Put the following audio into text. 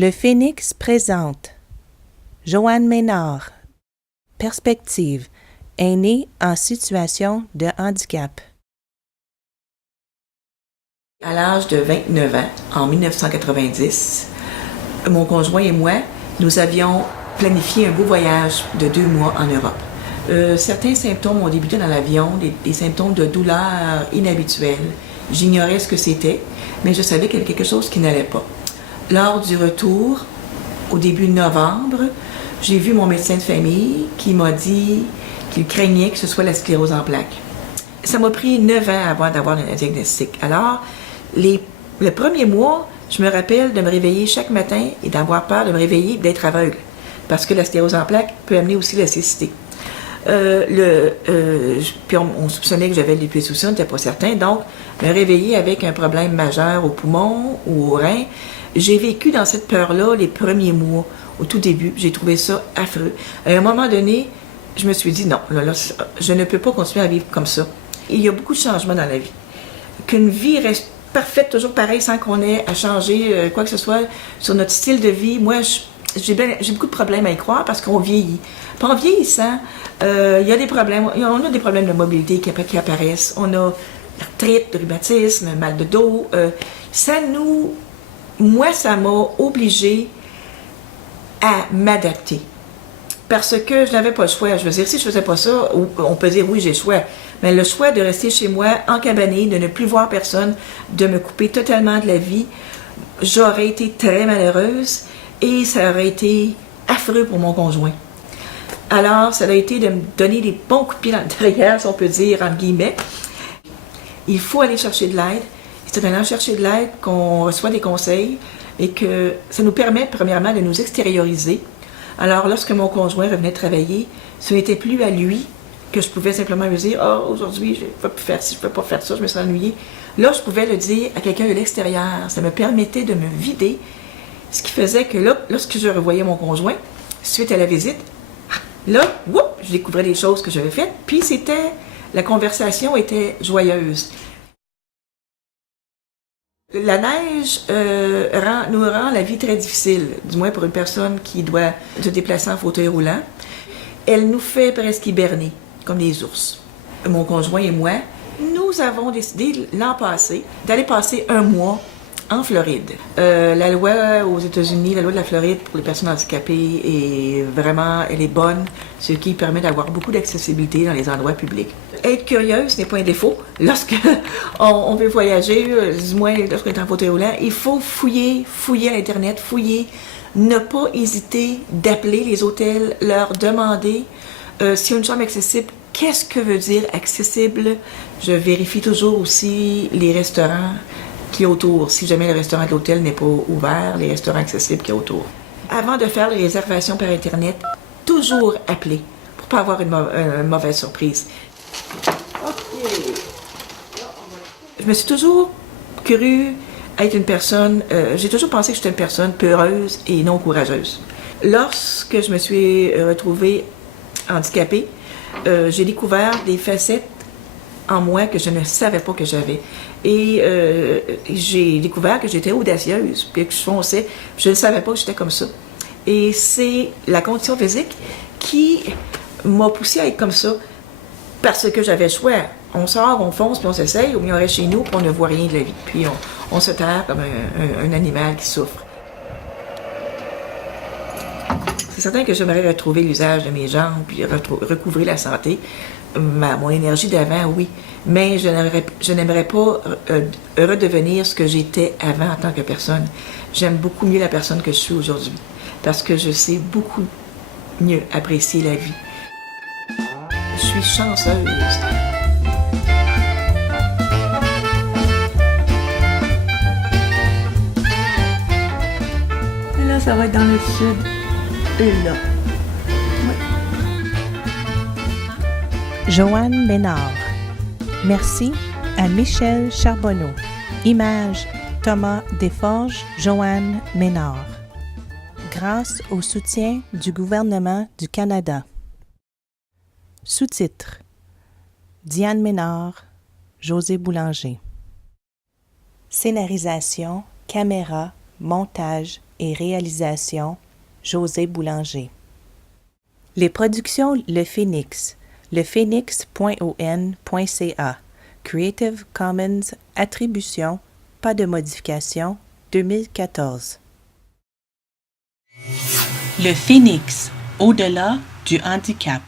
Le Phénix présente Joanne Ménard, perspective, aînée en situation de handicap. À l'âge de 29 ans, en 1990, mon conjoint et moi, nous avions planifié un beau voyage de 2 mois en Europe. Certains symptômes ont débuté dans l'avion, des symptômes de douleur inhabituels. J'ignorais ce que c'était, mais je savais qu'il y avait quelque chose qui n'allait pas. Lors du retour, au début novembre, j'ai vu mon médecin de famille qui m'a dit qu'il craignait que ce soit la sclérose en plaques. Ça m'a pris 9 ans avant d'avoir un diagnostic. Alors, le premier mois, je me rappelle de me réveiller chaque matin et d'avoir peur de me réveiller et d'être aveugle. Parce que la sclérose en plaques peut amener aussi la cécité. Puis on soupçonnait que j'avais de l'épilation, on n'était pas certain. Donc, me réveiller avec un problème majeur au poumon ou au rein. J'ai vécu dans cette peur-là les premiers mois. Au tout début, j'ai trouvé ça affreux. À un moment donné, je me suis dit non, là, je ne peux pas continuer à vivre comme ça. Il y a beaucoup de changements dans la vie. Qu'une vie reste parfaite, toujours pareille, sans qu'on ait à changer quoi que ce soit sur notre style de vie. Moi, j'ai beaucoup de problèmes à y croire parce qu'on vieillit. Puis en vieillissant, il y a des problèmes. On a des problèmes de mobilité qui apparaissent. On a l'arthrite, le rhumatisme, mal de dos. Moi, ça m'a obligée à m'adapter. Parce que je n'avais pas le choix. Je veux dire, si je faisais pas ça, on peut dire oui, j'ai le choix. Mais le choix de rester chez moi, encabanée, de ne plus voir personne, de me couper totalement de la vie, j'aurais été très malheureuse et ça aurait été affreux pour mon conjoint. Alors, ça a été de me donner des bons coups de pied dans le derrière, si on peut dire, entre guillemets. Il faut aller chercher de l'aide. C'est en allant chercher de l'aide qu'on reçoit des conseils et que ça nous permet, premièrement, de nous extérioriser. Alors, lorsque mon conjoint revenait travailler, ce n'était plus à lui que je pouvais simplement me dire « Ah, aujourd'hui, je ne peux plus faire ci, je ne peux pas faire ça, je me sens ennuyée. » Là, je pouvais le dire à quelqu'un de l'extérieur. Ça me permettait de me vider, ce qui faisait que là, lorsque je revoyais mon conjoint, suite à la visite, là, je découvrais des choses que j'avais faites, puis la conversation était joyeuse. La neige nous rend la vie très difficile, du moins pour une personne qui doit se déplacer en fauteuil roulant. Elle nous fait presque hiberner, comme des ours. Mon conjoint et moi, nous avons décidé l'an passé d'aller passer 1 mois en Floride. La loi aux États-Unis, la loi de la Floride pour les personnes handicapées, elle est bonne, ce qui permet d'avoir beaucoup d'accessibilité dans les endroits publics. Être curieuse n'est pas un défaut. Lorsque on veut voyager, du moins lorsqu'on est en fauteuil roulant, il faut fouiller à l'Internet, ne pas hésiter d'appeler les hôtels, leur demander s'il y a une chambre accessible. Qu'est-ce que veut dire accessible? Je vérifie toujours aussi les restaurants qui est autour. Si jamais le restaurant de l'hôtel n'est pas ouvert, les restaurants accessibles qui est autour. Avant de faire les réservations par Internet, toujours appeler pour ne pas avoir une mauvaise surprise. OK. Je me suis toujours crue être une personne, j'ai toujours pensé que j'étais une personne peureuse et non courageuse. Lorsque je me suis retrouvée handicapée, j'ai découvert des facettes en moi que je ne savais pas que j'avais. Et j'ai découvert que j'étais audacieuse, puis que je fonçais. Je ne savais pas que j'étais comme ça. Et c'est la condition physique qui m'a poussée à être comme ça, parce que j'avais le choix. On sort, on fonce, puis on s'essaye, ou bien on reste chez nous, puis on ne voit rien de la vie. Puis on se terre comme un animal qui souffre. C'est certain que j'aimerais retrouver l'usage de mes jambes, puis recouvrer la santé. Mon énergie d'avant, oui. Mais je n'aimerais pas redevenir ce que j'étais avant en tant que personne. J'aime beaucoup mieux la personne que je suis aujourd'hui. Parce que je sais beaucoup mieux apprécier la vie. Je suis chanceuse. Là, ça va être dans le sud. Et là. Joanne Ménard. Merci à Michel Charbonneau. Image Thomas Desforges, Joanne Ménard. Grâce au soutien du gouvernement du Canada. Sous-titres Diane Ménard, José Boulanger. Scénarisation, caméra, montage et réalisation, José Boulanger. Les productions Le Phénix, lephénix.on.ca, Creative Commons Attribution, pas de modification, 2014. Le Phénix, au-delà du handicap.